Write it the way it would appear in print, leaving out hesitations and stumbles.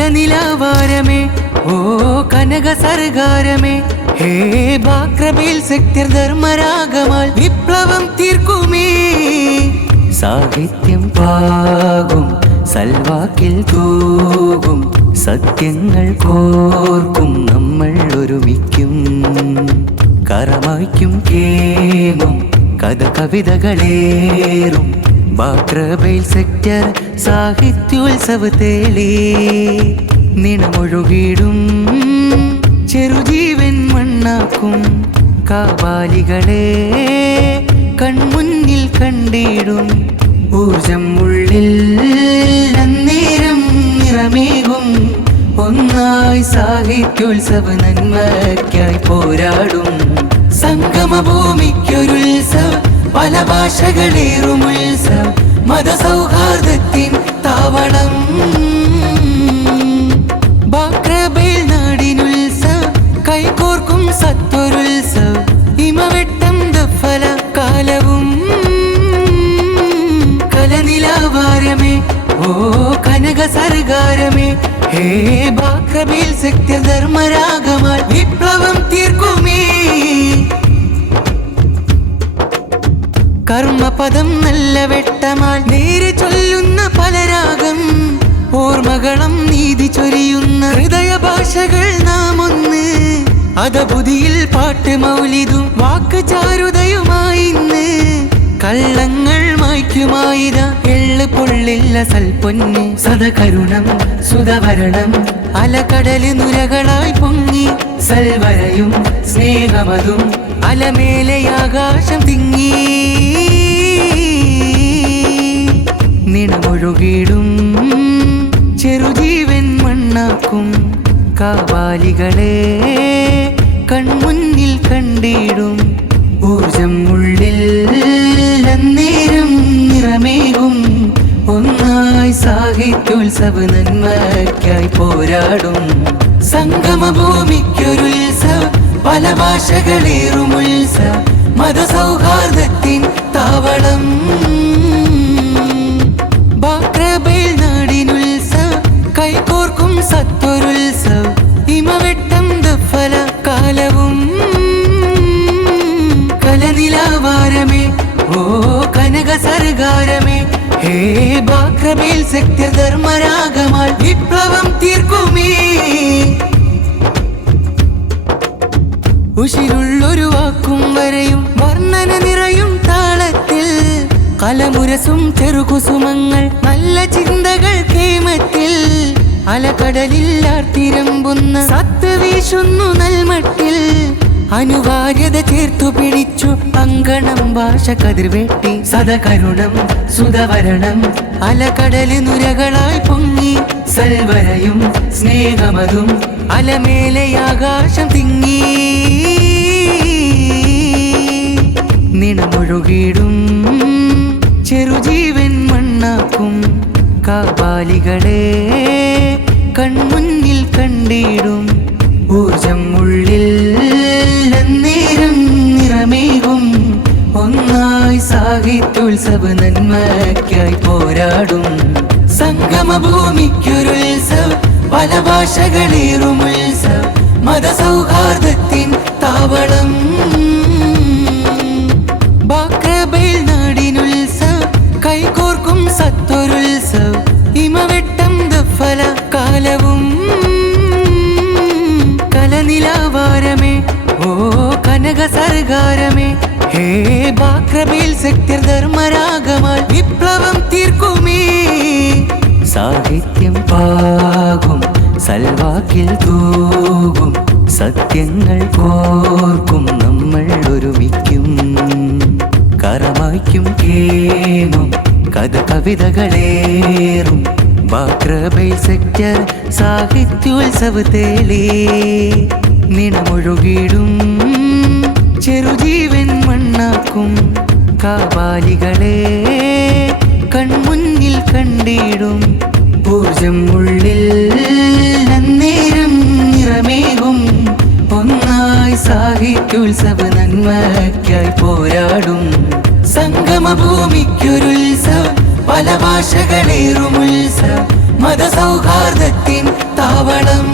കലനിലാവാരമേ ഓ കനക സർഗാരമേ ഹേ ബാക്രബേൽ sector ധർമ്മരാഗമാൽ വിപ്ലവം തീർക്കുമേ സാഹിത്യം പാകും സൽവാക്കിൽ തൂകും സത്യങ്ങൾ കോർക്കും നമ്മൾ ഒരുമിക്കും കരമായ്ക്കും കേമും കഥ കവിതകളേറും ബാക്രബേൽ സെക്ടർ സാഹിത്യോത്സവത്തേളി നിണമൊഴുകിടും ചെറുജീവൻ മണ്ണാക്കും കാബാലികളെ കൺമുന്നിൽ കണ്ടിടും ഊർജം ഉള്ളിൽ അന്നേരം നിറമേകും ഒന്നായി സാഹിത്യോത്സവ നന്മയ്ക്കായി പോരാടും സംഗമഭൂമിക്കൊരുത്സവം പല ഭാഷകളേറും ഉത്സവം മതസൗഹാർദ്ദത്തിൻ താവളം ബാക്രബേൽ നാടിനുത്സവം കൈകോർക്കും സത്വരുത്സവം ഇമവെട്ടം ദഫല കാലവും കലനിലാവാരമേ ഓ കനക സർഗാരമേ ഹേ ബാക്രബേൽ സെക്ടർ ധർമ്മരാഗമാൽ വിപ്ലവം തീർക്കുമേ കർമ്മപദം നല്ല വെട്ടമാൽ നേരെ ചൊല്ലുന്ന പലരാഗം ഓർമ്മകളം നീതി ചൊരിയുന്ന ഹൃദയ ഭാഷകൾ നാം ഒന്ന് അതബുദ്ധിയിൽ പാട്ട് മൗലിതും വാക്ക് ചാരുതയുമായി ഇന്ന് കള്ളങ്ങൾ മായ്ക്കുമായിര എള്ളു പൊള്ളില്ല സൽപ്പൊന്ന് സദകരുണം സുധവരണം അലകടല് നുരകളായി പൊങ്ങി സൽവരയും സ്നേഹമതും അലമേലെ ആകാശം തിങ്ങി നിണമൊഴുകിടും ചെറുജീവൻ മണ്ണാക്കും കാബാലികളെ കൺമുന്നിൽ കണ്ടിടും ഊർജം ഉള്ളിൽ അന്നേരം നിറമേകും ഒന്നായി സാഹിത്യോത്സവ നന്മയ്ക്കായി പോരാടും സംഗമഭൂമിക്കൊരുത്സവം പല ഭാഷകളേറും ഉത്സവം മതസൗഹാർദ്ദത്തിൻ താവളം ബാക്രബേൽ നാടിനുത്സവം കൈകോർക്കും സത്വരുത്സവം ഇമവെട്ടം ദഫല കാലവും കലനിലാവാരമേ ഓ കനക സർഗാരമേ ഹേ ബാക്രബേൽ സെക്ടർ ധർമ്മരാഗമാൽ വിപ്ലവം തീർക്കുമേ ഉശിരുള്ളൊരു വാക്കും വരെയും വർണ്ണന നിറയും താളത്തിൽ കലമുരസും ചെറുകുസുമങ്ങൾ നല്ല ചിന്തകൾ കേമത്തിൽ അലകടലിൽ ആർത്തിരമ്പുന്ന സത്ത് വീശുന്നു നൽമട്ടിൽ അനുവാര്യത ചേർത്തു പിടിച്ചു അങ്കണം ഭാഷ കതിർവെട്ടി സദകരുണം സുധവരണം അലകടല് നുരകളായി പൊങ്ങി സൽവരയും സ്നേഹമതും അലമേലെ ആകാശം തിങ്ങി നിണമൊഴുകിടും ചെറുജീവൻ മണ്ണാക്കും കാബാലികളെ കൺമുന്നിൽ കണ്ടിടും ഊർജം ഉള്ളിൽ അന്നേരം നിറമേകും ഒന്നായി സാഹിത്യോത്സവ നന്മയ്ക്കായി പോരാടും സംഗമഭൂമിക്കൊരുത്സവം പല ഭാഷകളേറും ഉത്സവം മതസൗഹാർദ്ദത്തിൻ താവളം ബാക്രബേൽ നാടിനുത്സവം കൈകോർക്കും സത്വരുത്സവം ഇമവെട്ടം ദഫല കാലവും കലനിലാവാരമേ ഓ കനക സർഗാരമേ ഹേ ബാക്രബേൽ സെക്ടർ ധർമ്മരാഗമാൽ വിപ്ലവം തീർക്കുമേ സാഹിത്യം പാകും സൽവാക്കിൽ തൂകും സത്യങ്ങൾ കോർക്കും നമ്മൾ ഒരുമിക്കും കരമായ്ക്കും കേമും കഥ കവിതകളേറും ബാക്രബേൽ സെക്ടർ സാഹിത്യോത്സവത്തേളി നിണമൊഴുകിടും ചെറുജീവൻ മണ്ണാക്കും കാബാലികളെ കൺമുന്നിൽ കണ്ടിടും ഊർജം ഉള്ളിൽ അന്നേരം നിറമേകും ഒന്നായി സാഹിത്യോത്സവ നന്മയ്ക്കായി പോരാടും സംഗമഭൂമിക്കൊരുത്സവം പല ഭാഷകളേറും ഉത്സവം മതസൗഹാർദ്ദത്തിൻ താവളം